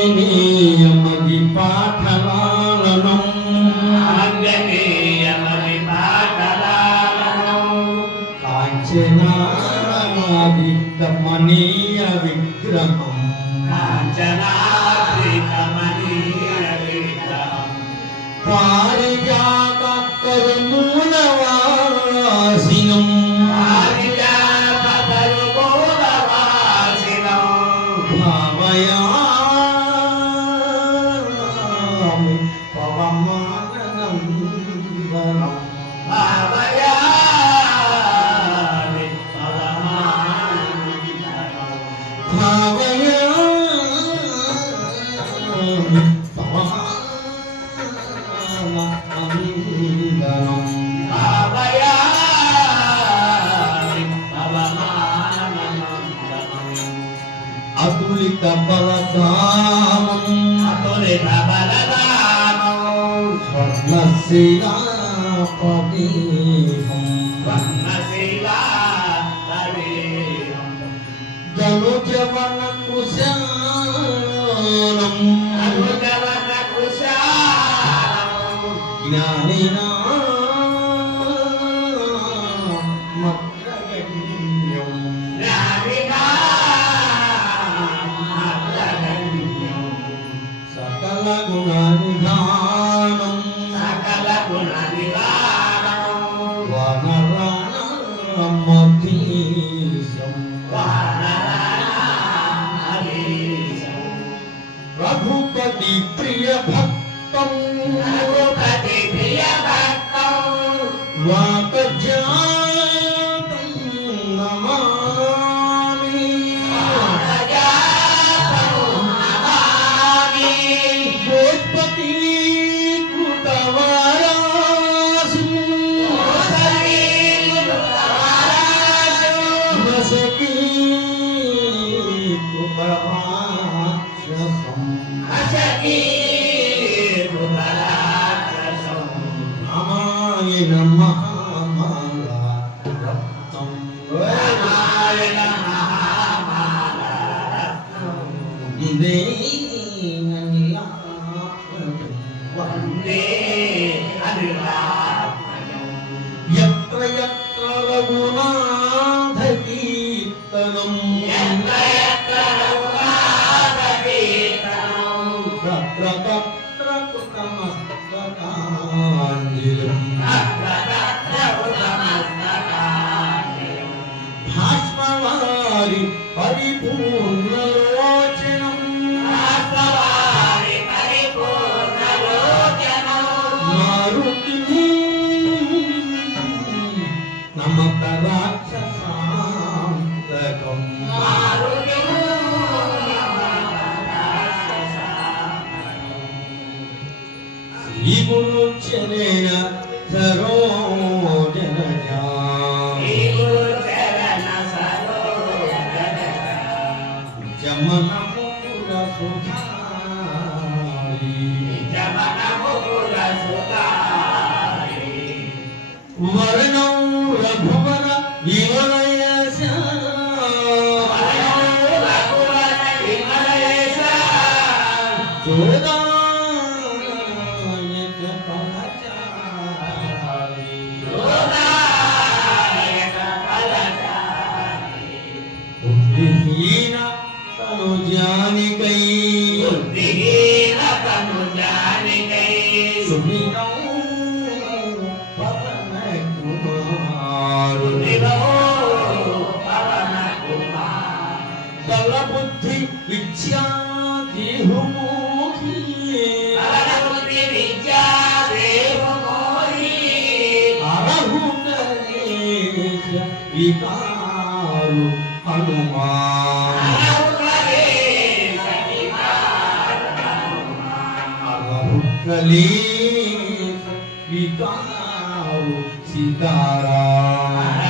ఆంజనేయమది పాఠలాలనం కాంచనాది కమనీయ విగ్రహం పారిజాత కరుమూలవాసినం భావయామి పవమానందనం భావయామి పవమానందనం అతులిత బలధామం స్వర్ణశిలాపదేహం ధనుజవన కుశాలం జ్ఞానినా మగ్రగణ్యం సకల గుణనిధానం వనరాణమధీశం రఘుపతి ప్రియ భక్తం వాకజాతం నమామి గోపతి కృతవరాసు వసతి కృతరాక్షసం రామాయ నమః రత్నం యత్ర యత్ర రఘునాథ కీర్తనం తత్ర తత్ర కృతమస్తకాంజలిం భాస్మవారి పరిపూర్ణలోచనం మారుతి నమత రాక్షసాంతకం శ్రీ గురు చరణ సరోజనజా జమన ముకుల సుఖారి వర్ణం రఘువర విమలయస జోదాయక పలచారి బుద్ధిహీన తను జానికై సుమిరం పవన కుమారు బల బుద్ధి విద్యా దేహమోహి అరహు గణేశ వికారు హనుమాన్ అరహు గణేశ వికారు సీతారాం